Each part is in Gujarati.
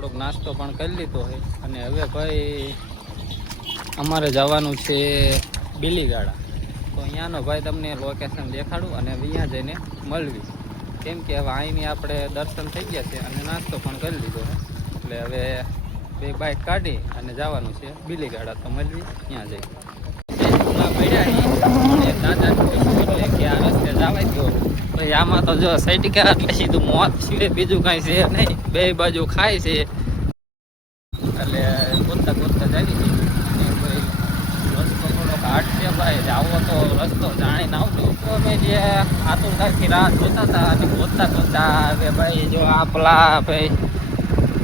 થોડોક નાસ્તો પણ કરી લીધો છે અને હવે ભાઈ અમારે જવાનું છે બીલીગાડા. તો અહીંયાનો ભાઈ તમને લોકેશન દેખાડું અને અહીંયા જઈને મળવી, કેમ કે હવે અહીંની આપણે દર્શન થઈ ગયા છે અને નાસ્તો પણ કરી લીધો છે. એટલે હવે બે બાઇક કાઢી અને જવાનું છે બીલીગાડા. તો મળવી ત્યાં જઈ દાદા કે આ રસ્તે જવાય ગયો ભાઈ. આમાં તો જો સૈટિકા એટલે સીધું મોત સિવાય બીજું કાંઈ છે નહીં, બે બાજુ ખાય છે. એટલે ગોતતા ગોતતા જાવી છે અને ભાઈ રસ્તો થોડોક હાટ છે ભાઈ. આવો તો રસ્તો જાણીને આવજો. તો અમે જે આતુરતાથી રાહ જોતા હતા અને ગોતતા ગોતતા હવે ભાઈ જો આ પેલા ભાઈ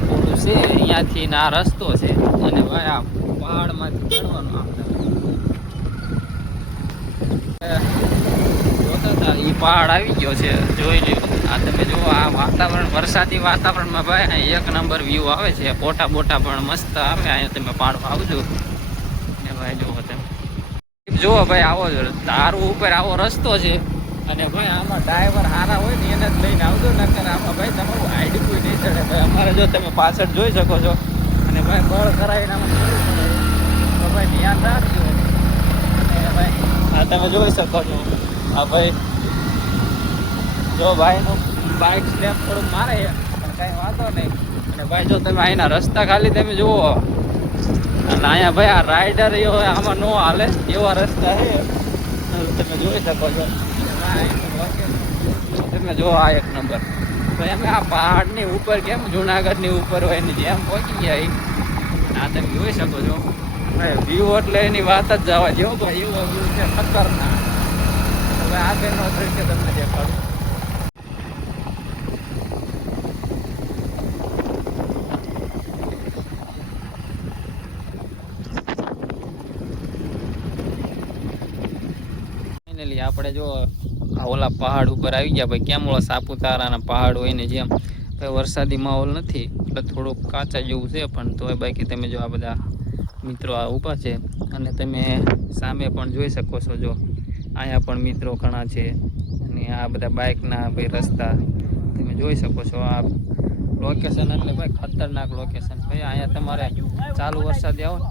થોડું છે અહીંયાથી આ રસ્તો છે અને ભાઈ આ પહાડમાંથી ચડવાનું આપણે જોતા હતા. એ પહાડ આવી ગયો છે, જોઈ લ્યો. આ તમે જુઓ આ વાતાવરણ, વરસાદી વાતાવરણમાં ભાઈ એક નંબર વ્યૂ આવે છે. ફોટા બોટા પણ મસ્ત આવે. અહીંયા તમે પાડવા આવજો ને ભાઈ જુઓ તમે જુઓ ભાઈ આવો ધારું ઉપર આવો રસ્તો છે અને ભાઈ આમાં ડ્રાઈવર સારા હોય ને એને જ લઈને આવજો. નકર આમાં ભાઈ તમારું આઈડી કોઈ નહીં ચડે ભાઈ. અમારે જો તમે પાછળ જોઈ શકો છો અને ભાઈ બળ કરાવીને આમાં તો ભાઈ ધ્યાન રાખજો. અને ભાઈ આ તમે જોઈ શકો છો આ ભાઈ જો ભાઈનું બાઇક સ્લેપ થોડુંક મારે પણ કાંઈ વાંધો નહીં. અને ભાઈ જો તમે અહીંના રસ્તા ખાલી તમે જુઓ અને અહીંયા ભાઈ આ રાઇડર એવો આમાં ન હાલે એવા રસ્તા છે તમે જોઈ શકો છો. તમે જો આ એક નંબર તો એમ આ પહાડની ઉપર કેમ જુનાગઢની ઉપર હોય એની જેમ પહોંચી ગયા. આ તમે જોઈ શકો છો ભાઈ વ્યૂ એટલે એની વાત જ જવા જેવો ભાઈ. એવો વ્યૂ છે ખતરનાક. હવે આગળનો દ્રશ્ય તમને દેખાડું. આપણે જો ઓલા પહાડ ઉપર આવી ગયા ભાઈ. કેમ ઓલા સાપુતારાના પહાડ હોય ને જેમ ભાઈ વરસાદી માહોલ નથી એટલે થોડુંક કાચા જેવું છે, પણ તોય બાકી તમે જો આ બધા મિત્રો આ ઊભા છે અને તમે સામે પણ જોઈ શકો છો. જો અહીંયા પણ મિત્રો ઘણા છે અને આ બધા બાઇકના ભાઈ રસ્તા તમે જોઈ શકો છો. આ લોકેશન એટલે ભાઈ ખતરનાક લોકેશન ભાઈ. અહીંયા તમારે ચાલુ વરસાદ આવો ને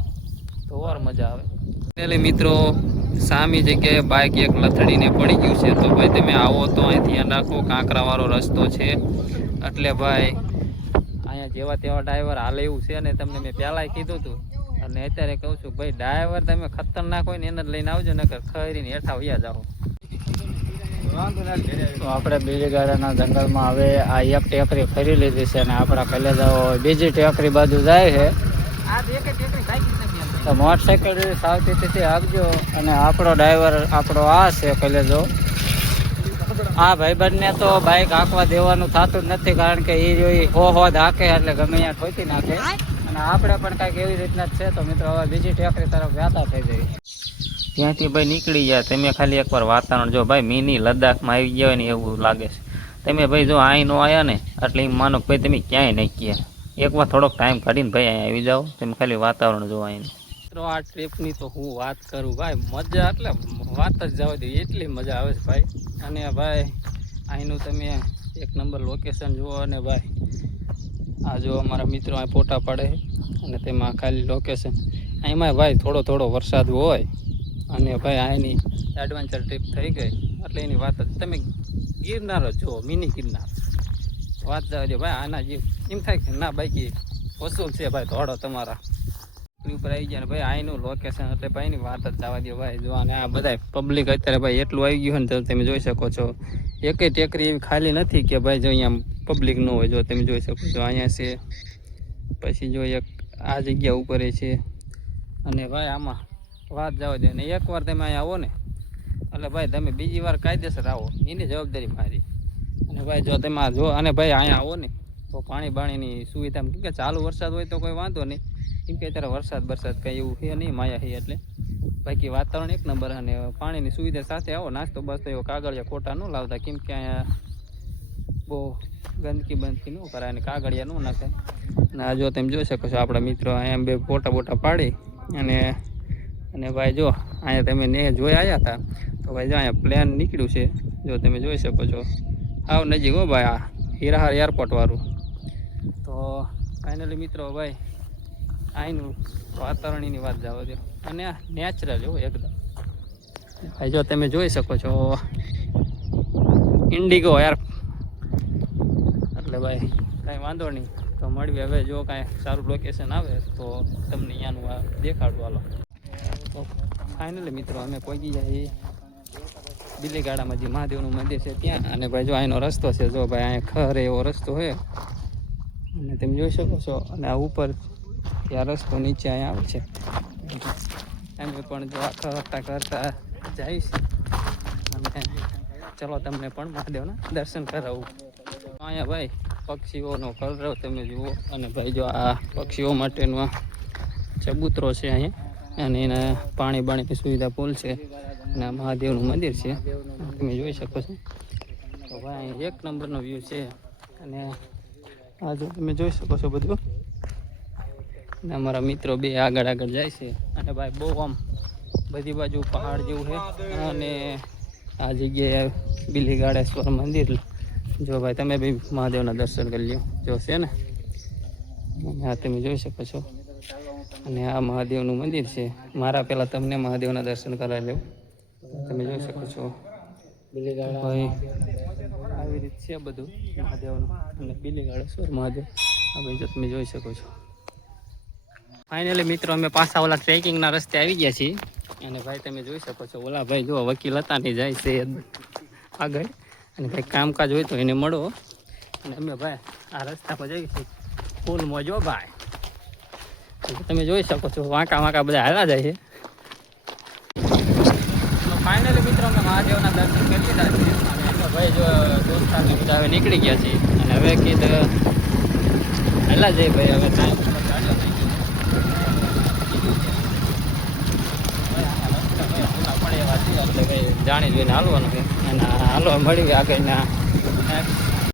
તો ઓર મજા આવે. એટલે મિત્રો સામી જગ્યાએ બાઇક એક લથડીને પડી ગયું છે. તો ભાઈ તમે આવો તો અહીં ધ્યાન રાખો, કાંકરાવાળો રસ્તો છે એટલે ભાઈ અહીંયા જેવા તેવા ડ્રાઈવર હાલે એવું છે ને. તમને મેં પહેલાંય કીધું હતું અને અત્યારે કહું છું ભાઈ ડ્રાઈવર તમે ખતરનાક હોય ને એને જ લઈને આવજો, નકર ખરીને હેઠા વયા જાઓ. તો આપણે બીલીગાડાના જંગલમાં હવે આ એક ટેકરી ફરી લીધી છે અને આપણા કલેજાઓ બીજી ટેકરી બાજુ જાય છે. તો મોટરસાઇકલ સાવચેતીથી આપજો. અને આપણો ડ્રાઈવર આપણો આ છે કલેજો. આ ભાઈબંધને તો બાઇક હાંકવા દેવાનું થતું જ નથી, કારણ કે એ હો હાંકે એટલે ગમે ત્યાં ઠોકી નાખે. અને આપણે પણ કાંઈક એવી રીતના જ છે. તો મિત્રો હવે બીજી ટેકરી તરફ વ્યાતા થઈ જાય. ત્યાંથી ભાઈ નીકળી ગયા. તમે ખાલી એકવાર વાતાવરણ જો ભાઈ મિની લદ્દાખમાં આવી ગયા હોય ને એવું લાગે છે. તમે ભાઈ જો અહીં નો આવ્યા ને એટલે એમ માનો કે ભાઈ તમે ક્યાંય નહીં ગયા. એકવાર થોડોક ટાઈમ કાઢીને ભાઈ અહીંયા આવી જાઓ. તમે ખાલી વાતાવરણ જો અહીં. આ ટ્રીપની તો હું વાત કરું ભાઈ, મજા એટલે વાત જ જવા દે એટલી મજા આવે છે ભાઈ. અને ભાઈ અહીંનું તમે એક નંબર લોકેશન જુઓ. અને ભાઈ આ જો અમારા મિત્રો અહીં ફોટા પાડે અને તેમાં ખાલી લોકેશન અહીંમાં ભાઈ થોડો થોડો વરસાદ હોય અને ભાઈ અહીંની એડવેન્ચર ટ્રીપ થઈ ગઈ એટલે એની વાત જ. તમે ગિરનાર જ જુઓ, મિની ગિરનાર વાત જવા દે ભાઈ. આના જે એમ થાય કે ના બાકી વસૂલ છે ભાઈ ધોડો તમારા ઉપર આવી ગયા ને ભાઈ. અહીંનું લોકેશન એટલે ભાઈ એની વાત જ જવા દે ભાઈ. જો અને આ બધા પબ્લિક અત્યારે ભાઈ એટલું આવી ગયું ને તો તમે જોઈ શકો છો. એકેય ટેકરી એવી ખાલી નથી કે ભાઈ જો અહીંયા પબ્લિક ન હોય. જો તમે જોઈ શકો છો અહીંયા છે, પછી જો એક આ જગ્યા ઉપર છે. અને ભાઈ આમાં વાત જવા દે. ને એકવાર તમે અહીંયા આવો ને એટલે ભાઈ તમે બીજી વાર કાયદેસર આવો એની જવાબદારી મારી. અને ભાઈ જો તમે જો અને ભાઈ અહીંયા આવો ને તો પાણી બાણીની સુવિધા, કેમ કે ચાલુ વરસાદ હોય તો કોઈ વાંધો નહીં. કેમ કે અત્યારે વરસાદ કંઈ એવું છે નહીં, માયા છે એટલે બાકી વાતાવરણ એક નંબર. અને પાણીની સુવિધા સાથે આવો. નાસ્તો બાસ્તો એવો કાગળિયા ખોટા ન લાવતા, કેમ કે અહીંયા બહુ ગંદકી બંદકી ન કરાય અને કાગળિયા ન નાખે. અને આ જો તમે જોઈ શકો છો આપણા મિત્રો અહીંયા બે ફોટા બોટા પાડી. અને ભાઈ જો અહીંયા તમે ને જોઈ આવ્યા હતા તો ભાઈ જો અહીંયા પ્લેન નીકળ્યું છે. જો તમે જોઈ શકો છો આવ નજીક હો ભાઈ, આ હીરાહાર એરપોર્ટ વાળું. તો ફાઇનલી મિત્રો ભાઈ અહીંનું વાતાવરણની વાત જવા દો અને આ નેચરલ એવું એકદમ ભાઈ જો તમે જોઈ શકો છો ઇન્ડિગો યાર એટલે ભાઈ કાંઈ વાંધો નહીં તો મળવી હવે જો કાંઈ સારું લોકેશન આવે તો તમને અહીંયાનું આ દેખાડું હાલો તો ફાઇનલી મિત્રો અમે પહોંચી જાય બિલીગાડામાં જે મહાદેવનું મંદિર છે ત્યાં અને ભાઈ જો અહીંનો રસ્તો છે જો ભાઈ અહીંયા ખરે એવો રસ્તો છે અને તમે જોઈ શકો છો અને આ ઉપર ત્યાં રસ્તો નીચે અહીંયા આવે છે અમે પણ જો આખા કરતા જઈશ અને ચલો તમને પણ મહાદેવના દર્શન કરાવું અહીંયા ભાઈ પક્ષીઓનો કલરવ તમે જુઓ અને ભાઈ જો આ પક્ષીઓ માટેનો ચબૂતરો છે અહીંયા અને એના પાણીની સુવિધા પુલ છે અને આ મહાદેવનું મંદિર છે તમે જોઈ શકો છો તો ભાઈ એક નંબરનો વ્યૂ છે અને આ જો તમે જોઈ શકો છો બધું અને અમારા મિત્રો બે આગળ જાય છે અને ભાઈ બહુ આમ બધી બાજુ પહાડ જેવું છે અને આ જગ્યાએ બિલીગાડેશ્વર મંદિર જો ભાઈ તમે બી મહાદેવના દર્શન કરી લ્યો જો છે ને આ તમે જોઈ શકો છો અને આ મહાદેવનું મંદિર છે મારા પહેલાં તમને મહાદેવના દર્શન કરાવી લેવું તમે જોઈ શકો છો ભાઈ આવી રીત છે બધું મહાદેવનું અને બિલીગાડેશ્વર મહાદેવ આ ભાઈ જો તમે જોઈ શકો છો ફાઇનલી મિત્રો અમે પાછા ઓલા ટ્રેકિંગના રસ્તે આવી ગયા છીએ અને ભાઈ તમે જોઈ શકો છો ઓલા ભાઈ જો વકીલ હતા ને જાય છે આગળ અને કંઈક કામકાજ હોય તો એને મળો અને અમે ભાઈ આ રસ્તા પર જઈએ છીએ ફૂલ મોજો ભાઈ તમે જોઈ શકો છો વાંકા બધા હાલા જાય છે તો ફાઇનલી મિત્રો અમે મહાદેવના દર્શન કરી લીધા છે અને અમે ભાઈ જો દોસ્તારને બધા હવે નીકળી ગયા છીએ અને હવે કીધું હાલા જઈએ ભાઈ હવે ટાઈમ એટલે ભાઈ જાણી જોઈને હાલવાનું છે અને હાલવા મળ્યું આગળના